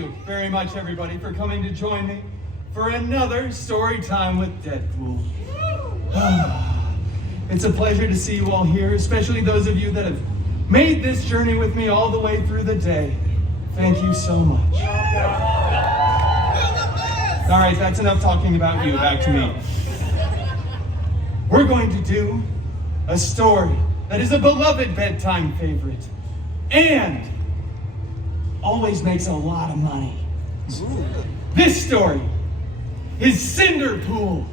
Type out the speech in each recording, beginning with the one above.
you very much, everybody, for coming to join me for another story time with Deadpool. It's a pleasure to see you all here, especially those of you that have made this journey with me all the way through the day. Thank you so much. All right, that's enough talking about you. Back to me. We're going to do a story that is a beloved bedtime favorite and always makes a lot of money. This story is Cinderpool.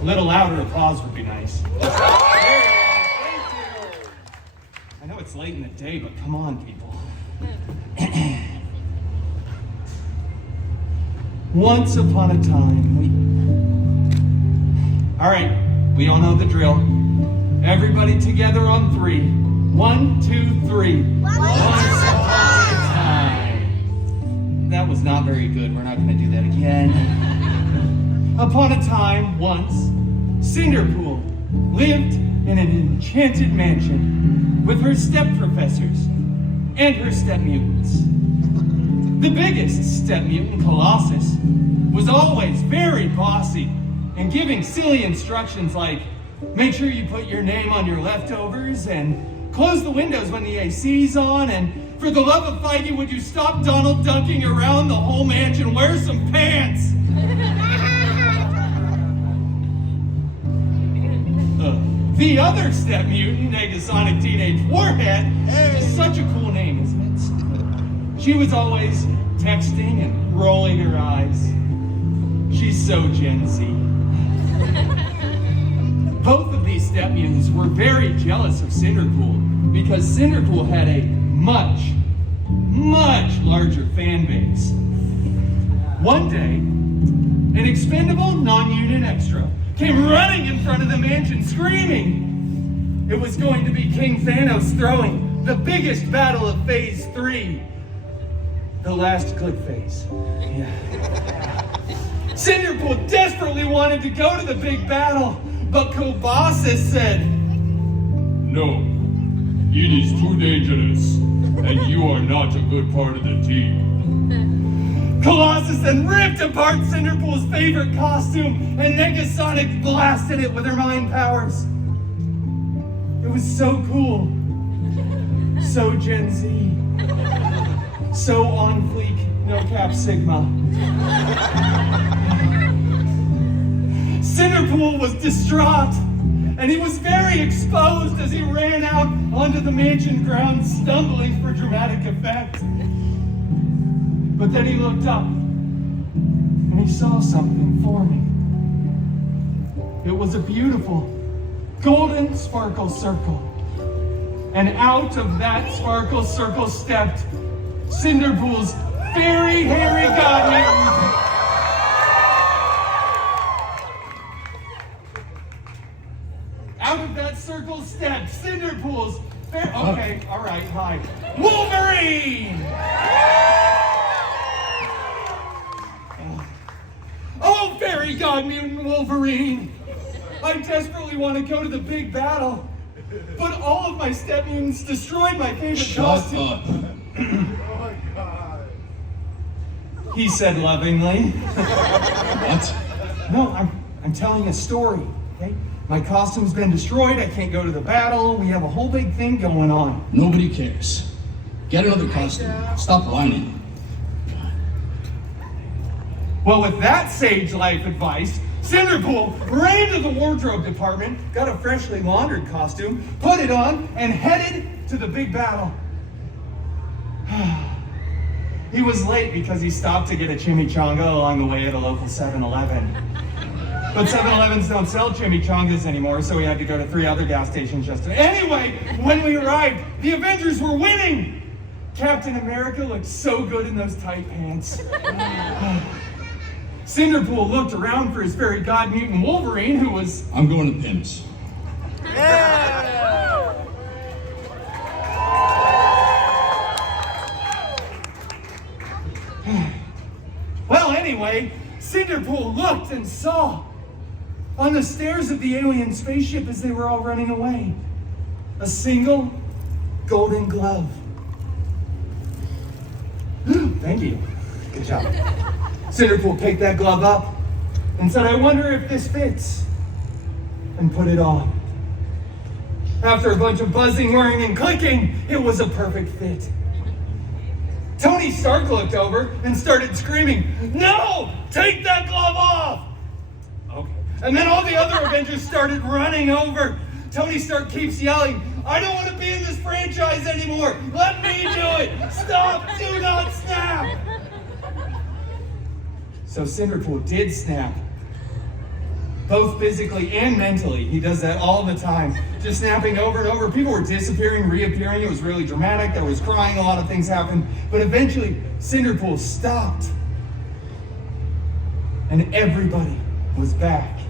A little louder applause would be nice. Thank you. I know it's late in the day, but come on, people. Once upon a time, all right, we all know the drill. Everybody together on 3. 1, 2, 3. Once upon a time. That was not very good. We're not going to do that again. Upon a time, once, Cinderpool lived in an enchanted mansion with her step-professors and her step-mutants. The biggest step-mutant, Colossus, was always very bossy and giving silly instructions like, make sure you put your name on your leftovers and close the windows when the AC's on, and for the love of Feige, would you stop Donald dunking around the whole mansion? Wear some pants! The other step mutant, Negasonic Teenage Warhead, is such a cool name, isn't it? She was always texting and rolling her eyes. She's so Gen Z. Both of these step mutants were very jealous of Cinderpool because Cinderpool had a much, much larger fan base. One day, an expendable non-union extra came running in front of the mansion screaming. It was going to be King Thanos throwing the biggest battle of Phase 3. The last good phase. Yeah. Cinderpool desperately wanted to go to the big battle, but Colossus said, "No, it is too dangerous, and you are not a good part of the team." Colossus then ripped apart Cinderpool's favorite costume, and Negasonic blasted it with her mind powers. It was so cool, so Gen Z, so on fleek, no cap sigma. Cinderpool was distraught, and he was very exposed as he ran out onto the mansion grounds, stumbling for dramatic effect. But then he looked up, and he saw something forming. It was a beautiful, golden sparkle circle. And out of that sparkle circle stepped Cinderpool's very hairy godmother. Out of that circle stepped Cinderpool's okay, all right, hi. Wolverine! Oh, fairy god mutant Wolverine! I desperately want to go to the big battle, but all of my step mutants destroyed my favorite costume. Shut up. Oh my God. He said lovingly. What? No, I'm telling a story, okay? My costume's been destroyed, I can't go to the battle, we have a whole big thing going on. Nobody cares. Get another costume. Stop whining. Well, with that sage life advice, Cinderpool ran to the wardrobe department, got a freshly laundered costume, put it on, and headed to the big battle. He was late because he stopped to get a chimichanga along the way at a local 7-Eleven. But 7-Elevens don't sell chimichangas anymore, so we had to go to 3 other gas stations just to... Anyway, when we arrived, the Avengers were winning! Captain America looked so good in those tight pants. Cinderpool looked around for his fairy god mutant Wolverine, who was... I'm going to Pim's. Well, anyway, Cinderpool looked and saw on the stairs of the alien spaceship as they were all running away, a single golden glove. Thank you. Good job. Cinderpool picked that glove up and said, I wonder if this fits, and put it on. After a bunch of buzzing, whirring, and clicking, it was a perfect fit. Tony Stark looked over and started screaming, no, take that glove off. Okay. And then all the other Avengers started running over. Tony Stark keeps yelling, I don't want to be in this franchise anymore. Let me do it. Stop, do not snap. So Cinderpool did snap, both physically and mentally. He does that all the time, just snapping over and over. People were disappearing, reappearing. It was really dramatic. There was crying. A lot of things happened. But eventually, Cinderpool stopped, and everybody was back.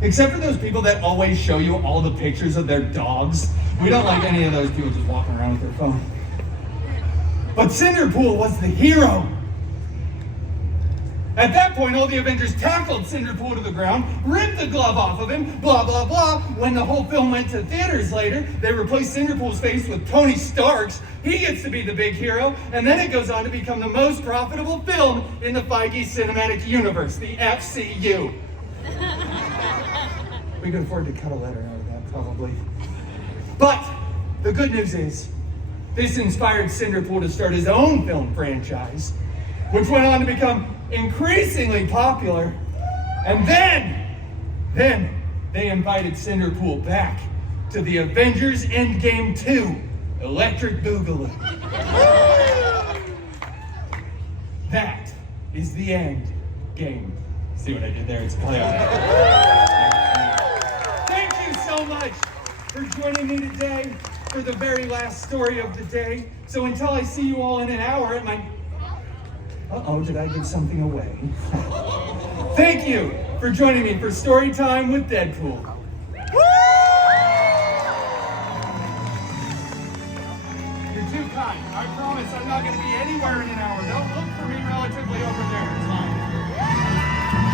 Except for those people that always show you all the pictures of their dogs. We don't like any of those people just walking around with their phone. But Cinderpool was the hero. At that point, all the Avengers tackled Cinderpool to the ground, ripped the glove off of him, blah, blah, blah. When the whole film went to theaters later, they replaced Cinderpool's face with Tony Stark's. He gets to be the big hero, and then it goes on to become the most profitable film in the Feige Cinematic Universe, the FCU. We could afford to cut a letter out of that, probably. But the good news is, this inspired Cinderpool to start his own film franchise, which went on to become increasingly popular. And then they invited Cinderpool back to the Avengers Endgame 2, Electric Boogaloo. That is the end game. See what I did there? It's play on it. Thank you so much for joining me today for the very last story of the day. So until I see you all in an hour at my... Uh-oh, did I give something away? Thank you for joining me for Story Time with Deadpool. You're too kind. I promise I'm not going to be anywhere in an hour. Don't look for me relatively over there.